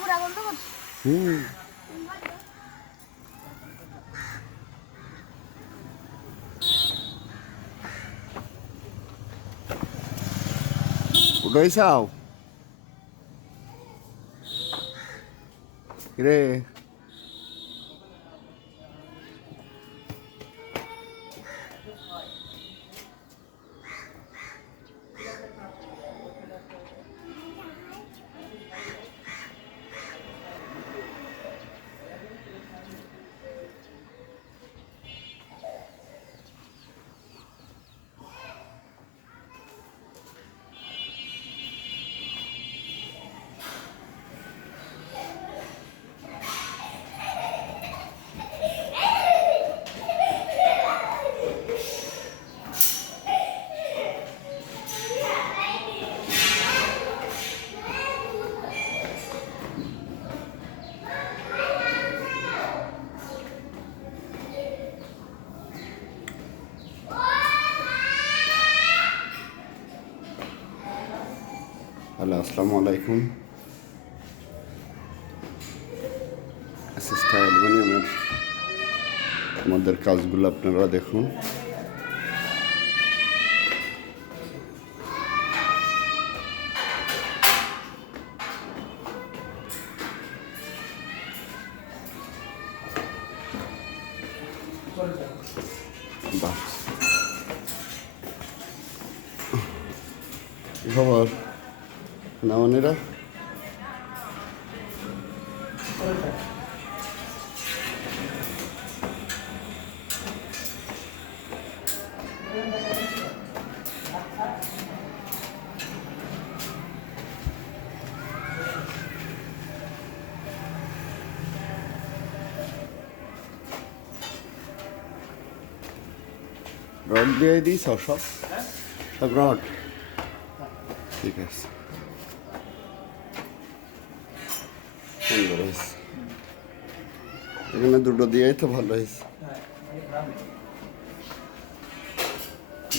পুরা বন্ধ করছি। হুম। রে হ্যালো আসসালামু আলাইকুম অ্যালবানিয়ামের আমাদের কাজগুলো আপনারা দেখুন বাহ খবর? নামানেরা রড দিয়ে দিস সব সব রড ঠিক আছে সুন্দর হয়েছে। এখানে দুটো দিয়েই তো ভালো হয়েছে।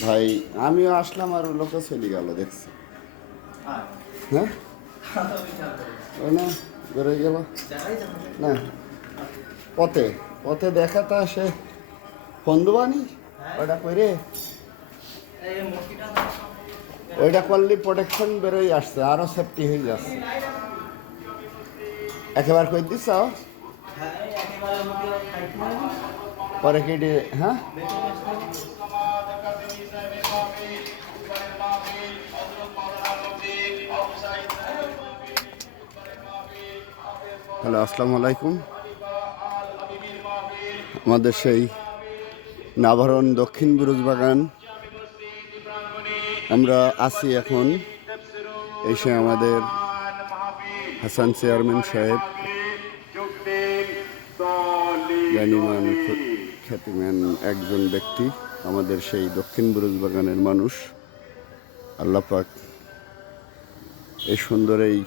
ভাই, আমিও আসলাম আর ও চলে গেল, দেখছি। হ্যাঁ? ওই না বেরোয় গেল। না, পথে পথে দেখা তা সে ফন্দুবানি ওটা করে ওইটা করলে প্রোটেকশন বেরোই আসছে, আরও সেফটি হয়ে যাচ্ছে। একেবারে কই দিস পরে কেটে হ্যাঁ? হ্যালো, আসসালামু আলাইকুম। আমাদের সেই নাভারণ দক্ষিণ বাগান আমরা আছি এখন, এসে আমাদের হাসান চেয়ারম্যান সাহেব জ্ঞানীমান খ্য- খ্যাতিমান একজন ব্যক্তি, আমাদের সেই দক্ষিণ বুরুজ বাগানের মানুষ। আল্লাহ পাক এই সুন্দর এই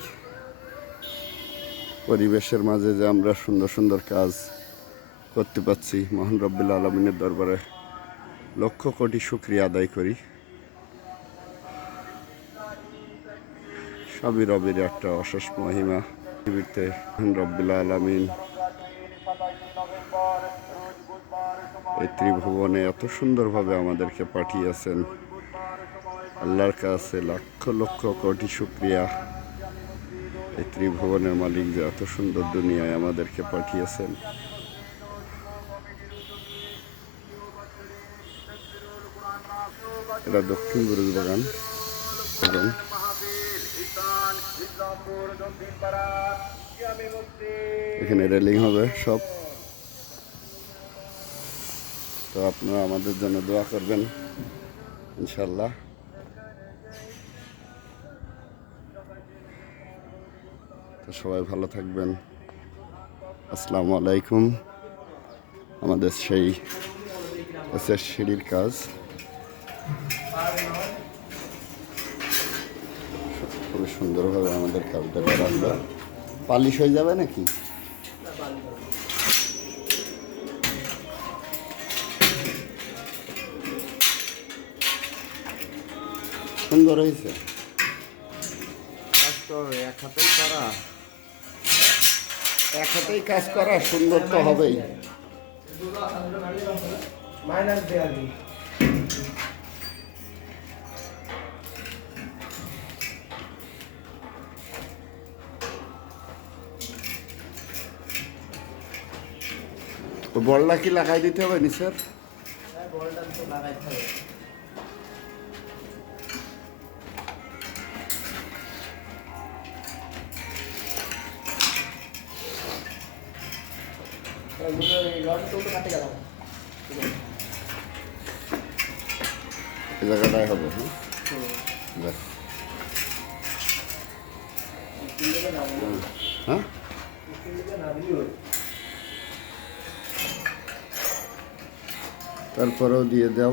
পরিবেশের মাঝে যে আমরা সুন্দর সুন্দর কাজ করতে পারছি, মহান রব্বুল আলমিনের দরবারে লক্ষ কোটি শুক্রিয়া আদায় করি। সবই রবির একটা অশেষ মহিমা। পৃথিবীতে রব্বুল আলমিন। এই ত্রিভুবনে এত সুন্দরভাবে আমাদেরকে পাঠিয়েছেন। আল্লাহর কাছে লক্ষ লক্ষ কোটি শুক্রিয়া। এই ত্রিভুবনের মালিক যে এত সুন্দর দুনিয়ায় আমাদেরকে পাঠিয়েছেন। এটা দক্ষিণ বুরুজ বাগান। এবং এখানে রেলিং হবে সব। তো আপনারা আমাদের জন্য দোয়া করবেন, ইনশাল্লাহ। তো সবাই ভালো থাকবেন। আসসালামু আলাইকুম। আমাদের সেই এসের সিঁড়ির কাজ। খুবই সুন্দরভাবে আমাদের কাজটা করা পালিশ হয়ে যাবে নাকি? সুন্দর হয়েছে। এক হাতেই করা। এক হাতেই কাজ করা সুন্দর তো হবেই। মাইনাস দেয়ালি বলটা কি লাগাই দিতে হবে নি স্যার বলটা তো লাগাইতে হবে জায়গাটাই হবে হ্যাঁ। হ্যাঁ? তারপরেও দিয়ে দাও।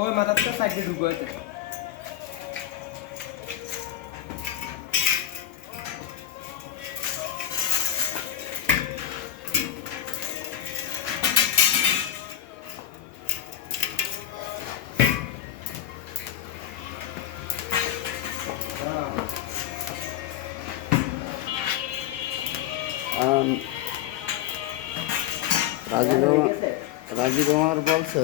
ওই মাথাটা সাইডে ঢুকো রাজীব রাজীব আমার বলছে